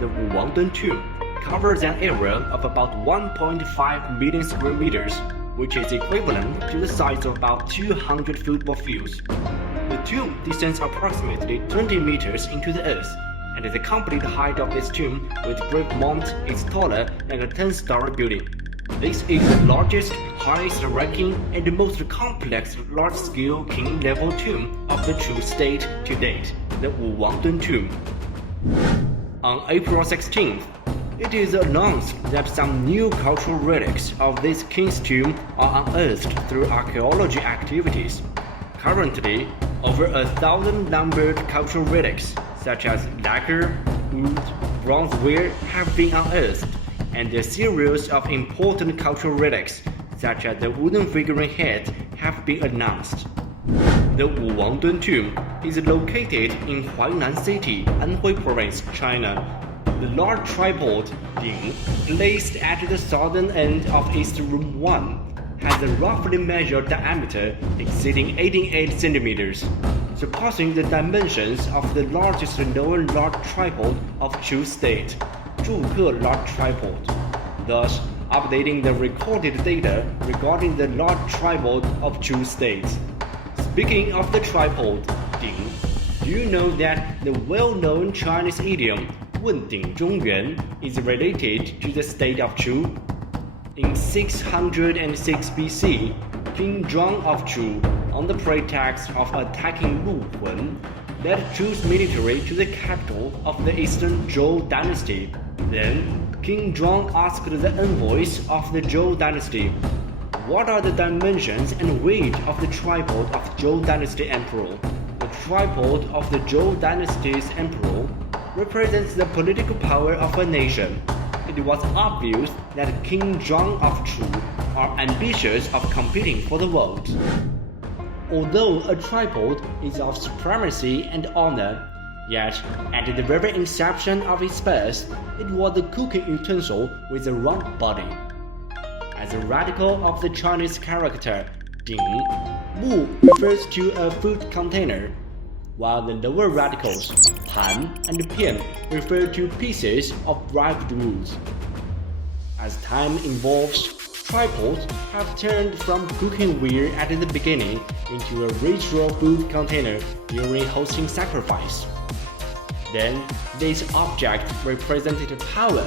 the 𝐂𝐻𝐑𝐿 tomb covers an area of about 1.5 million square meters, which is equivalent to the size of about 200 football fields. The tomb descends approximately 20 meters into the earth, and the complete height of this tomb with brick mount is taller than a 10-story building. This is the largest, highest-ranking, and most complex large-scale king-level tomb of the Chu state to date, the 𝐂𝐻𝐑𝐿 tomb. On April 16th, it is announced that some new cultural relics of this king's tomb are unearthed through archaeology activities. Currently, over 1,000 numbered cultural relics, such as lacquer, wood, bronzeware, have been unearthed, and a series of important cultural relics, such as the wooden figurine head, have been announced. The 𝐂𝐻𝐑𝐿 tomb is located in Huainan City, Anhui Province, China. The large tripod, Ding, placed at the southern end of East Room 1, has a roughly measured diameter exceeding 88 centimeters, surpassing the dimensions of the largest known large tripod of Chu state, 𝐂𝐻𝐞 large tripod, thus updating the recorded data regarding the large tripod of Chu state. Speaking of the tripod, Ding, do you know that the well-known Chinese idiom 问鼎中原 is related to the state of Chu? In 606 BC, King Zhang of Chu, on the pretext of attacking Luhun, led Chu's military to the capital of the eastern Zhou dynasty. Then, King Zhang asked the envoys of the Zhou dynasty, "What are the dimensions and weight of the tripod of Zhou dynasty emperor?" The tripod of the Zhou dynasty's emperor represents the political power of a nation. It was obvious that King Zhang of Chu are ambitious of competing for the world. Although a tripod is of supremacy and honor, yet at the very inception of its birth, it was a cooking utensil with a round body. As a radical of the Chinese character, Ding, Wu refers to a food container, while the lower radicals, Pan and Pian, refer to pieces of ripe wood. As time evolves, tripods have turned from cooking ware at the beginning into a ritual food container during hosting sacrifice. Then, this object represented power.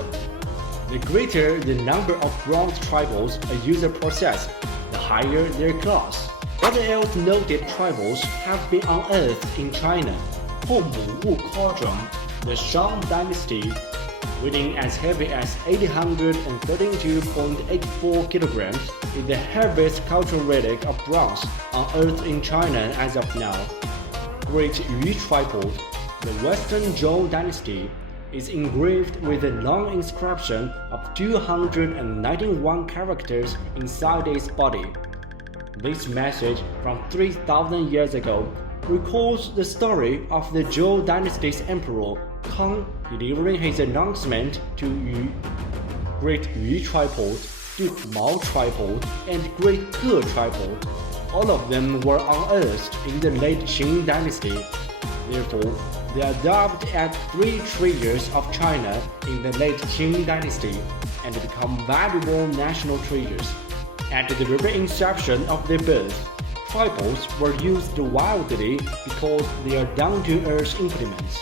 The greater the number of bronze tripods a user possesses, the higher their class. Other else noted triples have been unearthed in China. Hongmu cauldron, the Shang dynasty, weighing as heavy as 832.84 kilograms, is the heaviest cultural relic of bronze unearthed in China as of now. Great Yu tripod, the Western Zhou dynasty, is engraved with a long inscription of 291 characters inside its body. This message from 3,000 years ago recalls the story of the Zhou dynasty's emperor Kang delivering his announcement to Yu. Great Yu tripod, Duke Mao tripod, and Great Ke tripod, all of them were unearthed in the late Qing dynasty. Therefore, they are dubbed as three treasures of China in the late Qing dynasty and become valuable national treasures. At the very inception of their birth, tripods were used widely because they are down-to-earth implements,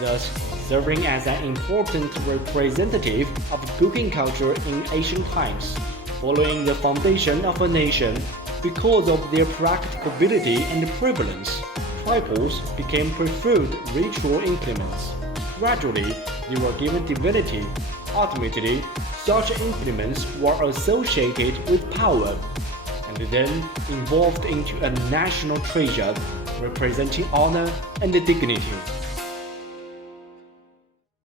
thus serving as an important representative of cooking culture in ancient times. Following the foundation of a nation, because of their practicability and prevalence, tripods became preferred ritual implements. Gradually, they were given divinity. Ultimately, such implements were associated with power, and then evolved into a national treasure representing honor and dignity.